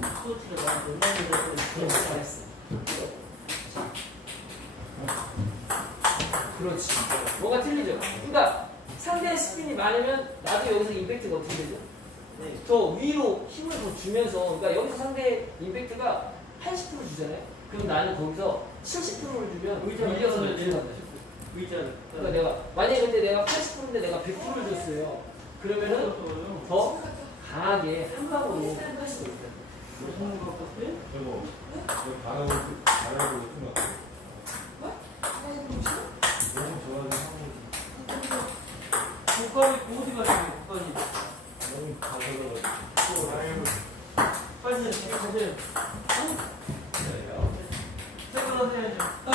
막 농담으로 그런 거 잘했어. 그렇지. 뭐가 틀리죠? 그러니까 상대의 스핀이 많으면 나도 여기서 임팩트가 어떻게 되죠? 네, 더 위로 힘을 더 주면서 그러니까 여기서 상대의 임팩트가 80% 주잖아요. 그럼 나는 거기서 70%를 주면 밀려서 내려간다. 의자를. 그러니까 내가 만약에 근데 내가 80%인데 내가 100%를 줬어요. 그러면은 더 강하게 한 방으로 할것 같아? 저거 바라보고 있는 것 같아요. 너무 좋아하는 한국 국가리 어디 가시는 국가리? 너무 다 들어가지고. 빨리 지금 가세요. 퇴근하셔야죠. 신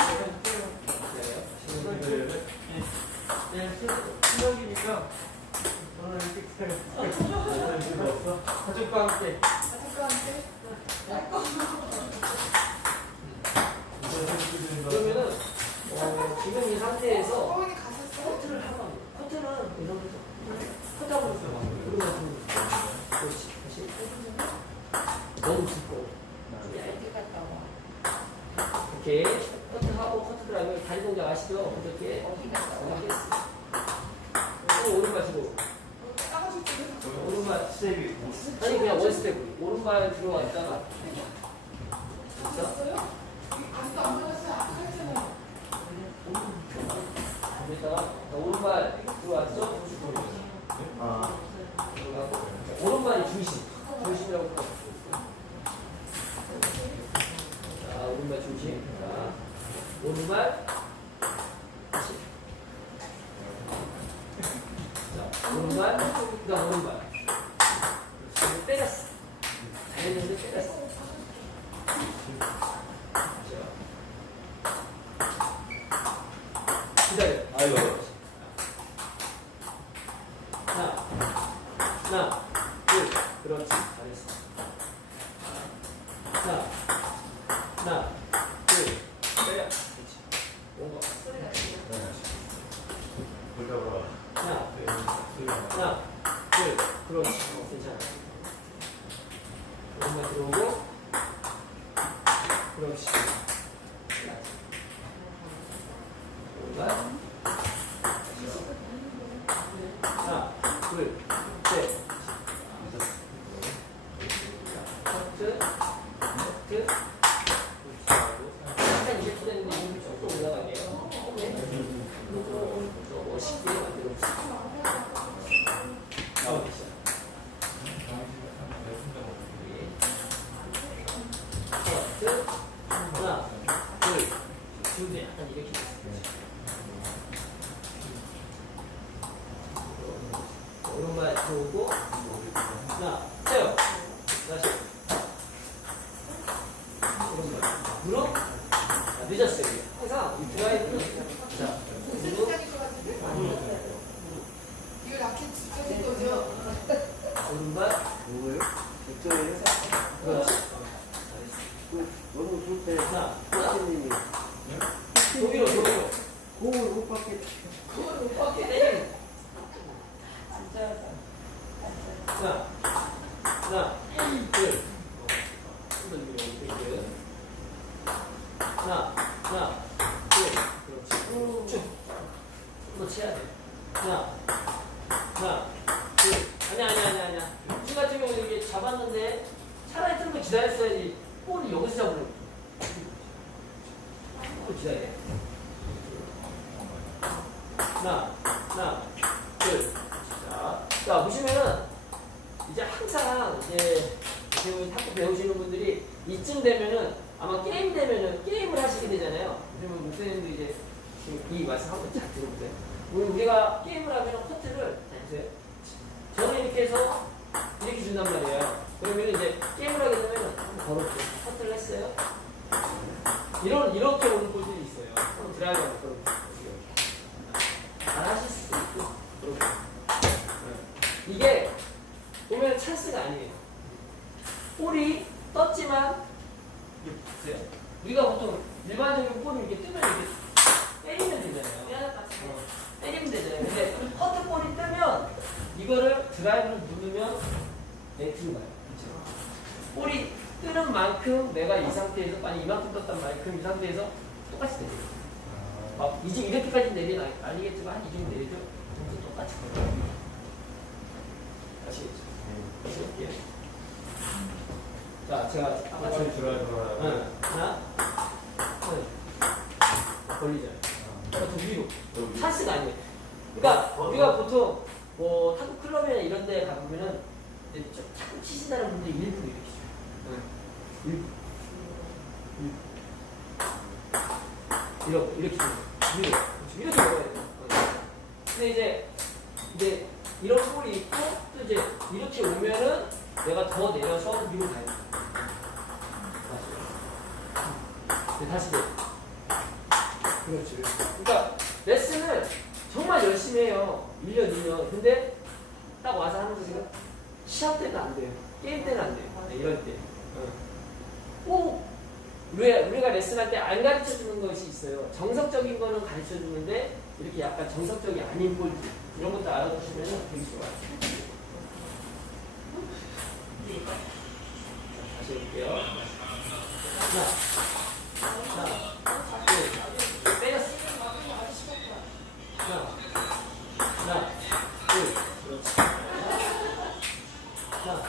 오케이 커트하고 커트 드라이브 다리 동작 아시죠? 이렇게 이렇게 했어요. 또 오른발 치고 오른발 스텝이. 아니 그냥 원 스텝 오른발 들어왔다가 됐어? 여기다가 오른발 들어왔죠? 아. 들어가고 오른발이 중심 중심이라고 중심 자 오른발. 다시 자 오른발. 그다음 오른발. 그렇지. 때렸어. 잘했는데 때렸어. 자. 기다려. 아이고. 하나, 하나, 그렇지. 오른발. 하나, 둘, 셋. 커트, 커트. 약간 이제 풀었는데 힘이 조금 올라가네요. 좀 멋있게 만들어주세요. 아, 커트. 하나, 둘, 둘, 약간 이렇게. 오른발 들어오고 하나 세요 다시 오른발 무릎 아, 늦었어요 이게. 항상 이 드라이브는 자 무릎 오른발 누구요? 저예요? 그렇지 그 너무 좋대. 하나 하나 선생님이 저기로 저기로 공을 못 받게. 어깨 내리는 하나 하나 둘 하나 둘 그렇지. 쭉 또 치야 돼. 하나 하나 둘. 아니야 아니야 아니야 아니야 지금 같은 경우는 이게 잡았는데 차라리 좀더 기다렸어야지. 볼이 여기서 잡으려고 또 기다려. 하나, 하나, 둘. 자, 자 보시면은 이제 항상 이제 배우 탁구 배우시는 분들이 이쯤 되면은 아마 게임 되면은 게임을 하시게 되잖아요. 그러면 목사님도 이제 이 말씀 한번 잘 들어보세요. 우리 우리가 게임을 하면 커트를 자, 보세요. 저는 이렇게 해서 이렇게 준단 말이에요. 그러면 이제 게임을 하게 되면 한번 걸었죠. 커트를 했어요. 이런 이렇게 오는 볼들이 있어요. 드라이브 한번 걸어보세요. 잘 하실 수도 있고 그렇고 네. 이게 보면 찬스가 아니에요 볼이 떴지만 이렇게 보세요 우리가 보통 일반적인 볼이 이렇게 뜨면 이렇게 때리면 되잖아요 어, 때리면 되잖아요 근데 커트 볼이 뜨면 이거를 드라이브를 누르면 네트로 가요 그렇죠? 볼이 뜨는 만큼 내가 이 상태에서 만약 이만큼 떴단. 그럼 이 상태에서 똑같이 내려. 막 이제 이렇게까지 아니- 아니겠지만 이 정도 점수 똑같이 걸려. 아시겠죠? 다시 볼게요. 자, 제가 아까 전 빨리 줄어야 들어야 응. 하나, 둘, 걸리죠. 더 위로. 찬스가 아니에요. 그러니까 우리가 보통 뭐 탁구 클럽이나 이런 데 가보면은 이제 좀 탁구 치신다는 분들이 일부 이렇게 쳐요. 일부. 일부. 이렇게, 이렇게. 위로. 그렇죠. 이렇게 먹어야 돼요. 어. 근데 이제, 이제 이런 볼이 있고 또 이제 이렇게 오면은 내가 더 내려서 위로 가야 돼요. 다시. 네, 다시 돼. 그렇지. 그러니까 레슨을 정말 열심히 해요. 1년, 2년. 근데 딱 와서 하는 거 지금 시합 때는 안 돼요. 게임 때는 안 돼요. 네, 이럴 때. 어. 꼭 우리가, 우리가 레슨할 때 안 가르쳐 주는 것이 있어요. 정석적인 거는 가르쳐 주는데 이렇게 약간 정석적이 아닌 볼들 이런 것도 알아두시면 되게 좋아요. 자, 다시 해볼게요. 하나, 둘, 빼렸어. 하나, 둘, 그렇지. 하나,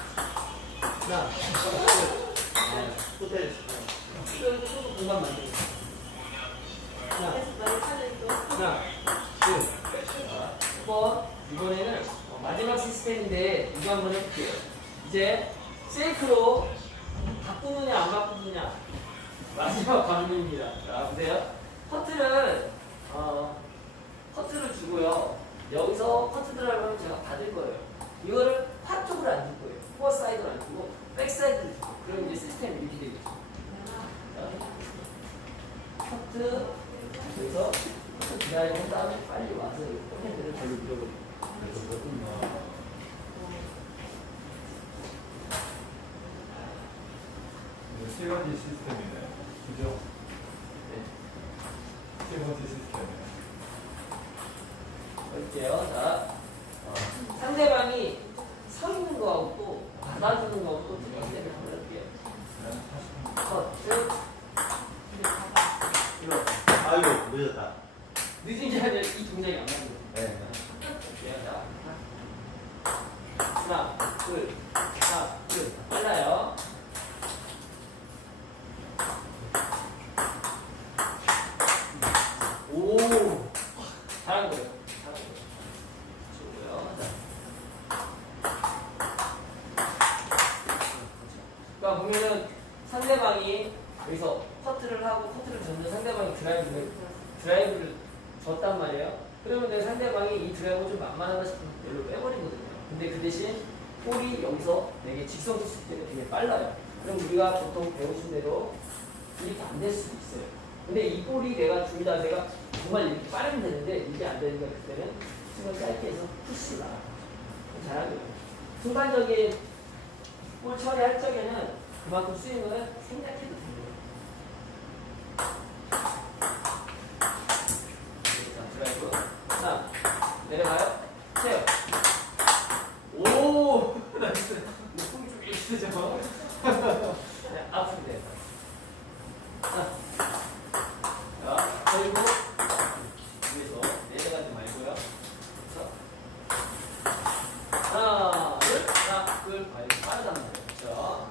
하나, 둘, 네, 또 공간 만들고. 하나, 하나, 둘, 자, 한번 이번에는 어, 마지막 시스템인데 이거 한번 해볼게요. 이제 세이크로 바꾸느냐 안 바꾸느냐 마지막 관문입니다. 자 보세요. 커트를 어, 커트를 주고요. 여기서 커트 드라이버를 제가 받을 거예요. 이거를 팝 쪽으로 안줄 거예요. 포어 사이드로 안 주고 백줄 거예요. 그럼 이제 시스템이 이렇게 되겠죠. 자, 커트 여기서 커트 드라이버 한 다음에 빨리 와서 이 핸들을 별로 이거 세 가지 시스템이네. 그죠? 네. 세 번째 시스템이네. 볼게요. 자, 어, 상대방이 서 있는 거하고 또 받아주는 거하고 또 틀리기 때문에 한번 해볼게요. 커트, 이거. 아이고 늦었다. 늦은 게 아니라 이 동작이 안 맞는 거예요. 네. 볼게요. 자, 하나, 둘, 하나, 둘. 빨라요. 오, 잘한 거예요. 잘한 거예요. 좋고요. 자. 그러니까 보면은 상대방이 여기서 커트를 하고 커트를 줬는 상대방이 드라이브를 드라이브를 줬단 말이에요. 그러면 내 상대방이 이 드라이브 좀 만만하다 싶으면 여기로 빼버리거든요. 근데 그 대신 볼이 여기서 내게 직선 줬을 때는 되게 빨라요. 그럼 우리가 보통 배우신 대로 이렇게 안 될 수도 있어요. 근데 이 볼이 내가 줄 자세가 정말 이렇게 빠르면 되는데 이게 안 되니까 그때는 스윙을 짧게 해서 푸시가 잘하는 거예요. 순간적인 볼 처리할 적에는 그만큼 스윙을 돼요. 자, 드라이브. 자, 내려가요. 채요. 오! 나이스. 몸이 좀 있으죠? 네, 앞으로 돼. 자, 자, 그리고 위에서 내려가지 말고요. 그래서 하나, 둘, 하나, 둘, 아, 이렇게 빠르단 말이에요. 그렇죠?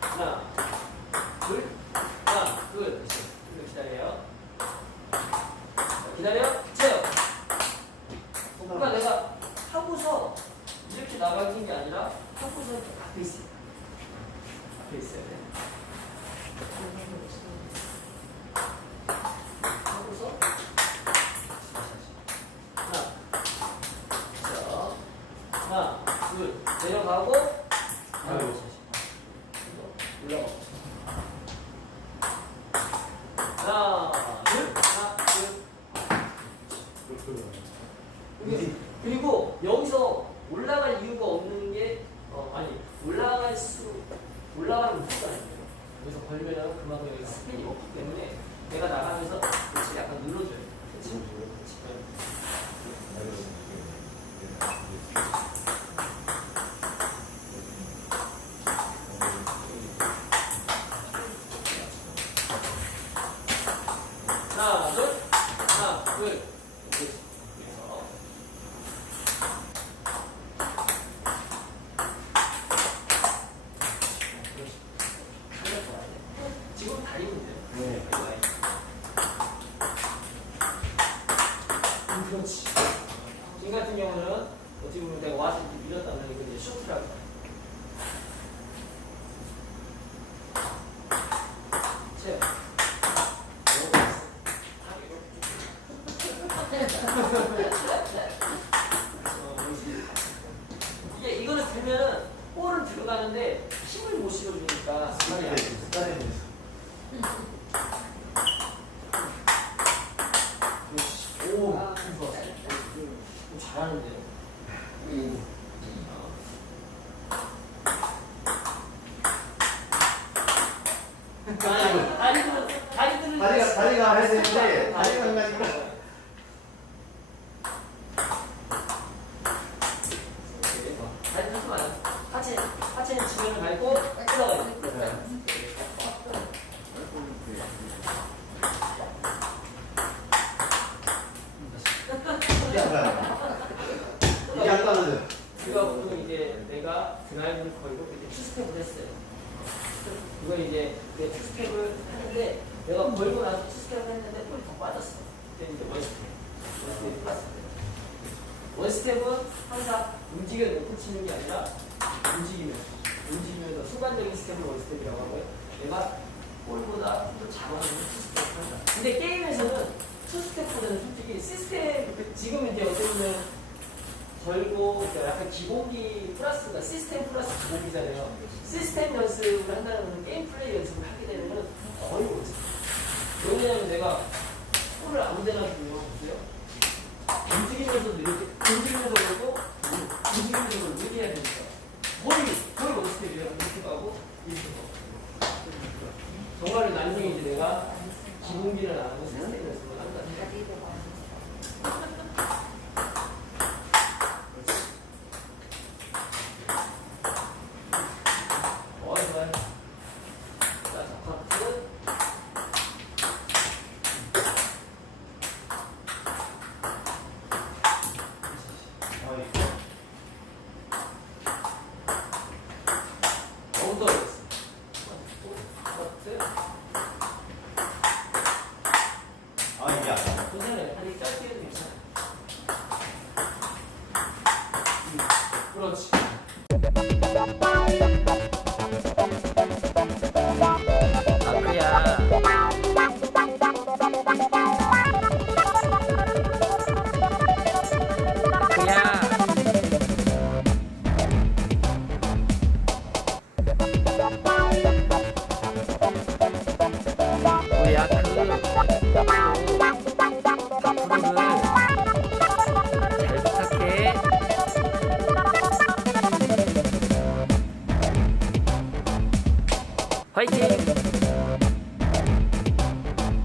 하나, 둘, 하나, 둘, 다시. 그리고 기다려요. 자, 기다려, 채요. 그러니까 내가 하고서 이렇게 나가는 게 아니라 하고서 앞에 있어요. 앞에 있어야 돼. 하고서 하나, 자, 하나, 둘, 올라가. 하나, 둘, 하나, 둘. 그리고- 여기서 올라갈 이유가 없는 게 어, 아니 올라갈 수 올라가는 이유가 아니에요. 여기서 걸리면 그만큼 여기 스핀이 없기 때문에 내가 나가면서 그렇지 약간 눌러줘요. 그렇지? 그렇지. 이게 이거는 되면 볼은 들어가는데 힘을 못 실어주니까 습관이 습관이 됐어. 음. 음. 아, 다리가 다리가 해야 되는데 다리가 한 가지. 이제 내가 드라이브를 걸고 이렇게 투스텝을 했어요. 이거 이제 내 투스텝을 하는데 내가 걸고 나서 투스텝을 했는데 볼이 더 빠졌어. 그때 이제 원스텝. 원스텝이 빠졌어요. 원스텝은 항상 움직여 놓고 치는 게 아니라 움직이면서 움직이면서 순간적인 스텝을 원스텝이라고 하고요. 내가 볼보다 좀 잡아놓는 투스텝을 한다. 근데 게임에서는 투스텝보다는 솔직히 시스템 그 지금 이제 어떻게 보면 걸고 그러니까 약간 기본기 플러스가 시스템 플러스 기본기잖아요. 시스템 연습을 한다는 것은 게임 플레이 연습을 하게 되면 거의 못해요. 왜냐하면 내가 볼을 아무 데나 주면 보세요. 움직이면서도 이렇게 움직이면서 걸고 움직이면서 걸고 이렇게 해야 되니까 거의 거의 원스텝이에요. 이렇게 가고 이렇게 가고 정말 나중에 이제 내가 기본기를 안 하고 시스템 연습을 한다.